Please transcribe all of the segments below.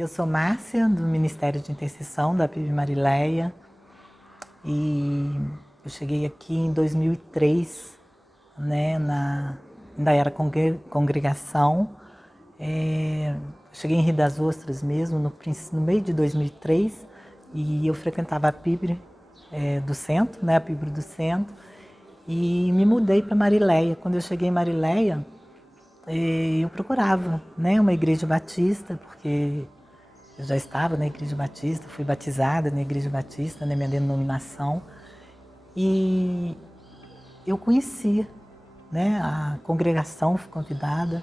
Eu sou Márcia, do Ministério de Intercessão da PIB Marileia, e eu cheguei aqui em 2003, né, ainda era congregação. Cheguei em Rio das Ostras mesmo, no meio de 2003, e eu frequentava a PIB do centro, né, a PIB do centro, e me mudei para Marileia. Quando eu cheguei em Marileia, eu procurava, né, uma igreja batista, porque eu já estava na igreja batista, fui batizada na igreja batista, na minha denominação, e eu conhecia, né, a congregação, fui convidada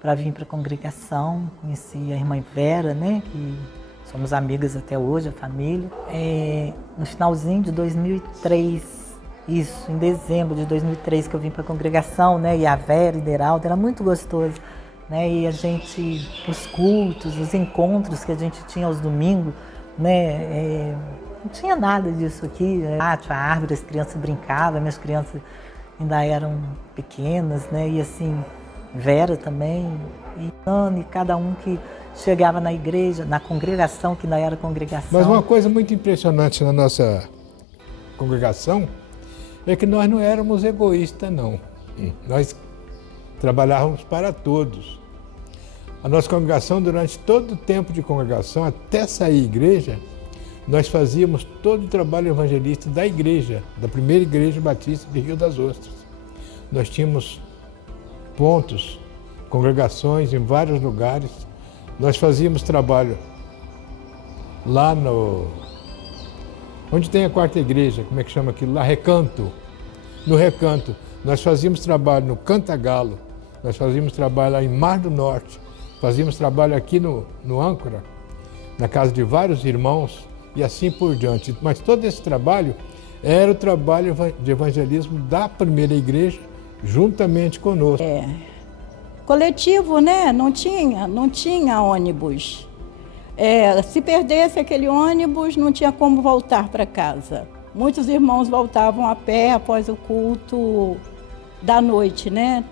para vir para a congregação, conheci a irmã Vera, né, que somos amigas até hoje, a família. No finalzinho de 2003, isso, em dezembro de 2003 que eu vim para a congregação, né, e a Vera e a Deralda, era muito gostoso, né, e a gente, os cultos, os encontros que a gente tinha aos domingos, né, não tinha nada disso aqui, a árvore, as crianças brincavam, minhas crianças ainda eram pequenas, né, e assim, Vera também, e Ana, e cada um que chegava na igreja, na congregação, que ainda era congregação. Mas uma coisa muito impressionante na nossa congregação é que nós não éramos egoístas, não. Nós trabalhávamos para todos. A nossa congregação, durante todo o tempo de congregação, até sair igreja, nós fazíamos todo o trabalho evangelista da igreja, da primeira igreja batista de Rio das Ostras. Nós tínhamos pontos, congregações em vários lugares. Nós fazíamos trabalho lá onde tem a quarta igreja, como é que chama aquilo lá? Recanto. No Recanto. Nós fazíamos trabalho no Cantagalo, nós fazíamos trabalho lá em Mar do Norte, fazíamos trabalho aqui no Âncora, na casa de vários irmãos e assim por diante. Mas todo esse trabalho era o trabalho de evangelismo da primeira igreja, juntamente conosco. Coletivo, né? Não tinha ônibus. Se perdesse aquele ônibus, não tinha como voltar para casa. Muitos irmãos voltavam a pé após o culto da noite, né?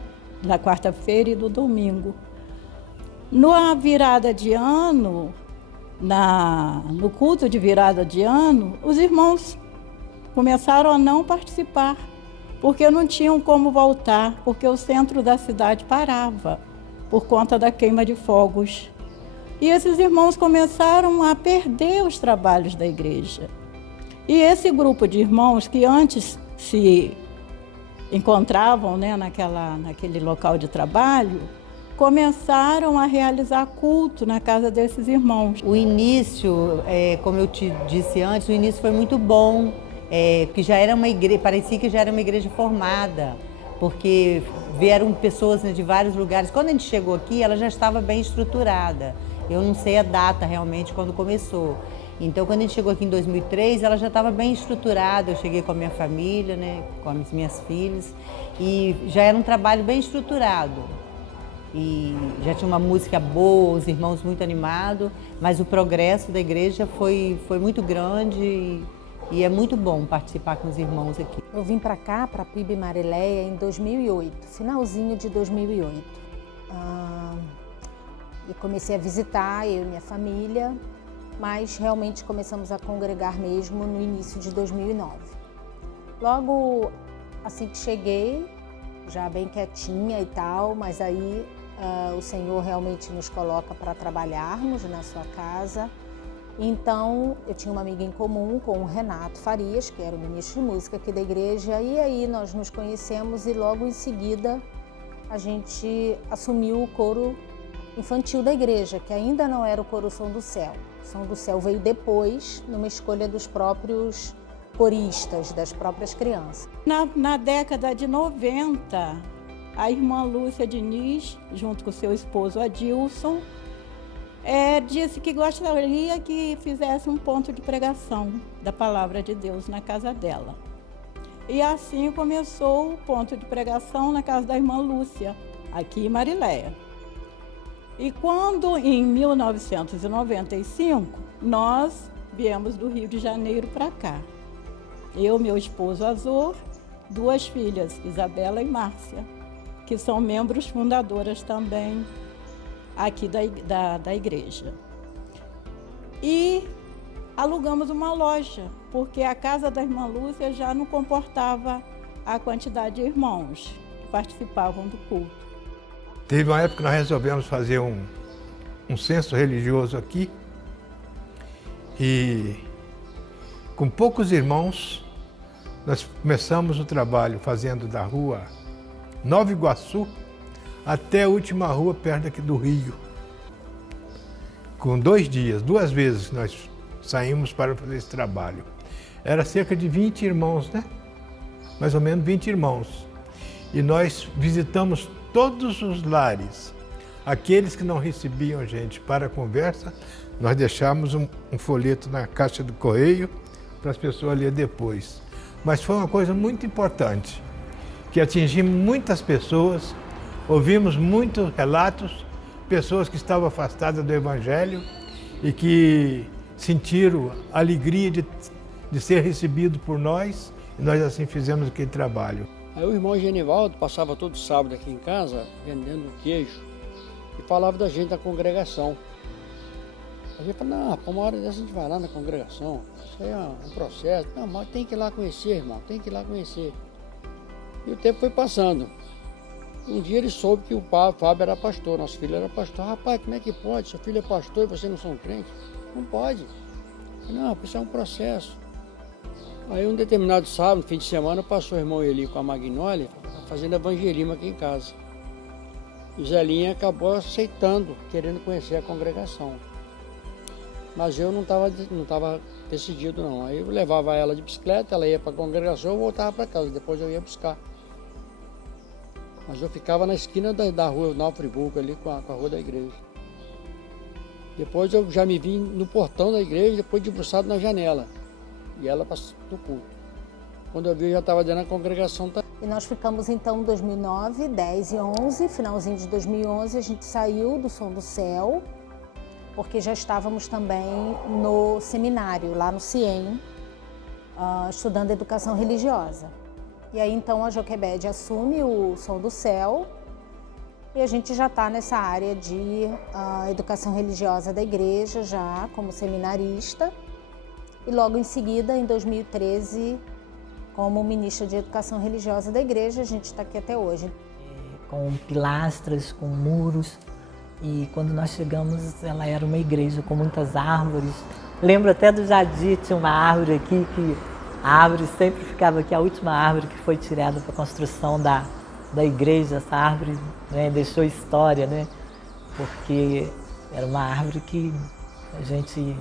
Na quarta-feira e do domingo. Na virada de ano, no culto de virada de ano, os irmãos começaram a não participar, porque não tinham como voltar, porque o centro da cidade parava por conta da queima de fogos. E esses irmãos começaram a perder os trabalhos da igreja. E esse grupo de irmãos que antes se encontravam, né, naquele local de trabalho, começaram a realizar culto na casa desses irmãos. O início, como eu te disse antes, o início foi muito bom. Que já era uma igreja, parecia que já era uma igreja formada, porque vieram pessoas, né, de vários lugares. Quando a gente chegou aqui, ela já estava bem estruturada. Eu não sei a data realmente quando começou. Então, quando a gente chegou aqui em 2003, ela já estava bem estruturada. Eu cheguei com a minha família, né, com as minhas filhas, e já era um trabalho bem estruturado. E já tinha uma música boa, os irmãos muito animados, mas o progresso da igreja foi muito grande. E é muito bom participar com os irmãos aqui. Eu vim para cá, para a PIB Marileia, em 2008, finalzinho de 2008. E comecei a visitar, eu e minha família, mas realmente começamos a congregar mesmo no início de 2009. Logo assim que cheguei, já bem quietinha e tal, mas aí o Senhor realmente nos coloca para trabalharmos na sua casa. Então, eu tinha uma amiga em comum com o Renato Farias, que era o ministro de música aqui da igreja, e aí nós nos conhecemos e logo em seguida a gente assumiu o coro infantil da igreja, que ainda não era o coro Som do Céu. O Som do Céu veio depois, numa escolha dos próprios coristas, das próprias crianças. Na década de 90, a irmã Lúcia Diniz, junto com seu esposo Adilson, disse que gostaria que fizesse um ponto de pregação da palavra de Deus na casa dela. E assim começou o ponto de pregação na casa da irmã Lúcia, aqui em Marileia. E quando, em 1995, nós viemos do Rio de Janeiro para cá. Eu, meu esposo Azor, duas filhas, Isabela e Márcia, que são membros fundadoras também aqui da igreja. e alugamos uma loja, porque a casa da irmã Lúcia já não comportava a quantidade de irmãos que participavam do culto. Teve uma época que nós resolvemos fazer um censo religioso aqui e com poucos irmãos nós começamos o trabalho fazendo da rua Nova Iguaçu até a última rua perto aqui do Rio. Com 2 dias, 2 vezes nós saímos para fazer esse trabalho. Era cerca de 20 irmãos, né? Mais ou menos 20 irmãos. E nós visitamos todos os lares. Aqueles que não recebiam gente para a conversa, nós deixamos um folheto na caixa do correio para as pessoas lerem depois. Mas foi uma coisa muito importante, que atingimos muitas pessoas, ouvimos muitos relatos, pessoas que estavam afastadas do Evangelho e que sentiram a alegria de ser recebido por nós, e nós assim fizemos aquele trabalho. Aí o irmão Genivaldo passava todo sábado aqui em casa vendendo queijo e falava da gente da congregação. A gente falava, não, uma hora dessa a gente vai lá na congregação, isso aí é um processo. Não, mas tem que ir lá conhecer, irmão, tem que ir lá conhecer. E o tempo foi passando. Um dia ele soube que o Fábio era pastor, nosso filho era pastor. Rapaz, como é que pode? Seu filho é pastor e você não são crente? Não pode. Não, isso é um processo. Aí um determinado sábado, fim de semana, passou o irmão Eli com a Magnólia fazendo evangelismo aqui em casa. E Zelinha acabou aceitando, querendo conhecer a congregação. Mas eu não estava decidido não. Aí eu levava ela de bicicleta, ela ia para a congregação, eu voltava para casa, depois eu ia buscar. Mas eu ficava na esquina da rua Nova Friburgo, ali com a rua da igreja. Depois eu já me vi no portão da igreja, depois debruçado na janela. E ela passou no culto. Quando eu vi, eu já estava dentro da congregação. E nós ficamos então em 2009, 10 e 11, finalzinho de 2011, a gente saiu do Som do Céu, porque já estávamos também no seminário, lá no CIEM, estudando educação religiosa. E aí então a Joquebede assume o Som do Céu e a gente já está nessa área de educação religiosa da igreja, já como seminarista. E logo em seguida, em 2013, como ministra de educação religiosa da igreja, a gente está aqui até hoje. Com pilastras, com muros. E quando nós chegamos, ela era uma igreja com muitas árvores. Lembro até do Jadir, tinha uma árvore aqui, que a árvore sempre ficava aqui, a última árvore que foi tirada para a construção da igreja. Essa árvore, né, deixou história, né? Porque era uma árvore que a gente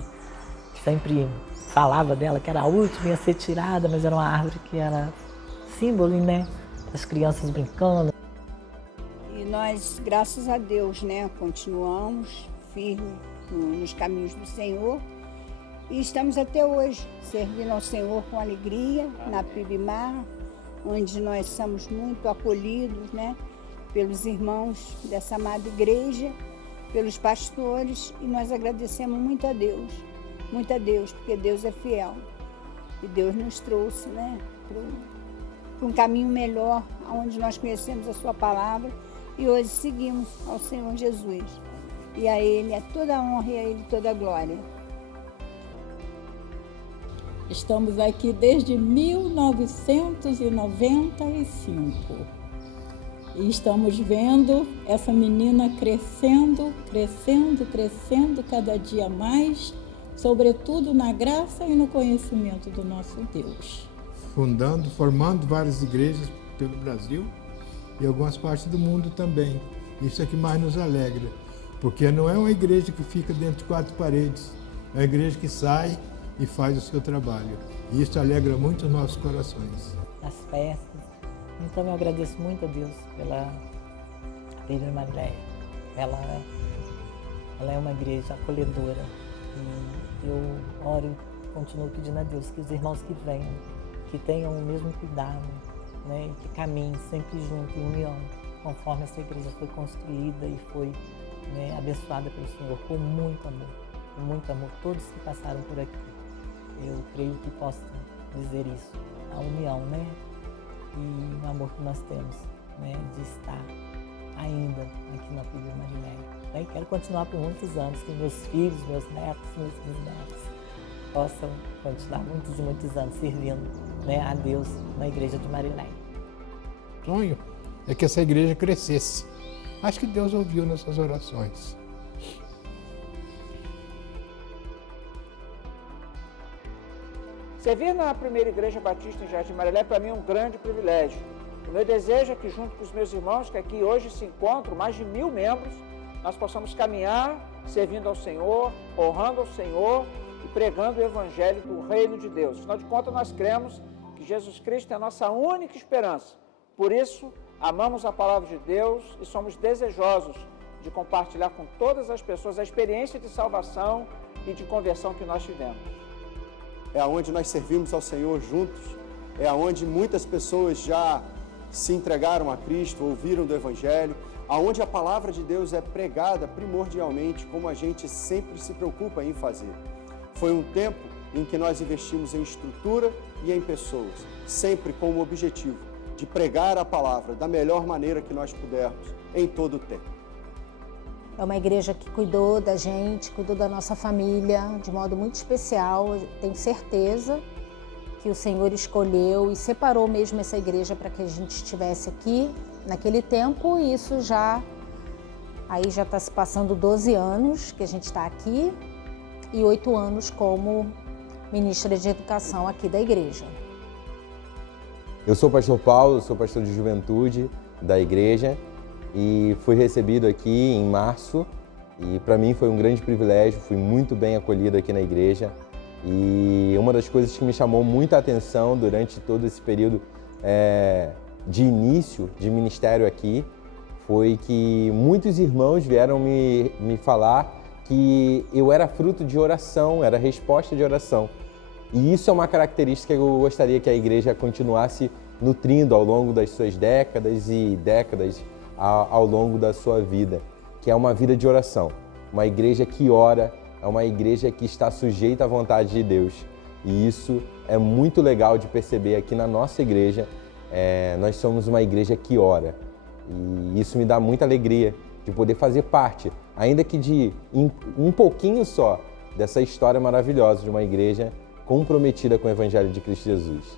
sempre falava dela, que era a última, ia ser tirada, mas era uma árvore que era símbolo, né? Das crianças brincando. E nós, graças a Deus, né, continuamos firmes nos caminhos do Senhor e estamos até hoje servindo ao Senhor com alegria na Pibimar, onde nós somos muito acolhidos, né, pelos irmãos dessa amada igreja, pelos pastores, e nós agradecemos muito a Deus, porque Deus é fiel e Deus nos trouxe, né, para um caminho melhor, onde nós conhecemos a sua palavra. E hoje seguimos ao Senhor Jesus. E a Ele é toda a honra e a Ele toda a glória. Estamos aqui desde 1995. E estamos vendo essa menina crescendo, crescendo, crescendo cada dia mais, sobretudo na graça e no conhecimento do nosso Deus. Formando várias igrejas pelo Brasil e algumas partes do mundo também. Isso é que mais nos alegra, porque não é uma igreja que fica dentro de 4 paredes, é uma igreja que sai e faz o seu trabalho. E isso alegra muito os nossos corações. As festas. Então eu agradeço muito a Deus pela Igreja Marileia. Ela é uma igreja acolhedora. E eu oro e continuo pedindo a Deus que os irmãos que venham, que tenham o mesmo cuidado, né, e que caminhem sempre junto, em união, conforme essa igreja foi construída e foi, né, abençoada pelo Senhor, com muito amor, todos que passaram por aqui. Eu creio que posso dizer isso, a união, né, e o amor que nós temos, né, de estar ainda aqui na Pibimar Marileia. né? E quero continuar por muitos anos, que meus filhos, meus netos, meus bisnetos possam continuar muitos e muitos anos servindo, né, a Deus na Igreja de Mariléia. O sonho é que essa igreja crescesse. Acho que Deus ouviu nossas orações. Servir na primeira Igreja Batista em Jardim Mariléia, para mim, é um grande privilégio. O meu desejo é que, junto com os meus irmãos, que aqui hoje se encontram, mais de 1000 membros, nós possamos caminhar servindo ao Senhor, honrando ao Senhor e pregando o Evangelho do Reino de Deus. Afinal de contas, nós cremos que Jesus Cristo é a nossa única esperança. Por isso, amamos a Palavra de Deus e somos desejosos de compartilhar com todas as pessoas a experiência de salvação e de conversão que nós tivemos. É onde nós servimos ao Senhor juntos, é onde muitas pessoas já se entregaram a Cristo, ouviram do Evangelho, aonde a palavra de Deus é pregada primordialmente, como a gente sempre se preocupa em fazer. Foi um tempo em que nós investimos em estrutura e em pessoas, sempre com o objetivo de pregar a palavra da melhor maneira que nós pudermos, em todo o tempo. É uma igreja que cuidou da gente, cuidou da nossa família de modo muito especial. Eu tenho certeza que o Senhor escolheu e separou mesmo essa igreja para que a gente estivesse aqui naquele tempo. E isso já está se passando 12 anos que a gente está aqui e 8 anos como ministra de educação aqui da igreja. Eu sou o pastor Paulo, sou pastor de juventude da igreja e fui recebido aqui em março e para mim foi um grande privilégio, fui muito bem acolhido aqui na igreja e uma das coisas que me chamou muita atenção durante todo esse período de início de ministério aqui foi que muitos irmãos vieram me falar que eu era fruto de oração, era resposta de oração. E isso é uma característica que eu gostaria que a igreja continuasse nutrindo ao longo das suas décadas e décadas ao longo da sua vida, que é uma vida de oração. Uma igreja que ora, é uma igreja que está sujeita à vontade de Deus. E isso é muito legal de perceber aqui na nossa igreja. Nós somos uma igreja que ora. E isso me dá muita alegria de poder fazer parte, ainda que de um pouquinho só, dessa história maravilhosa de uma igreja comprometida com o Evangelho de Cristo Jesus.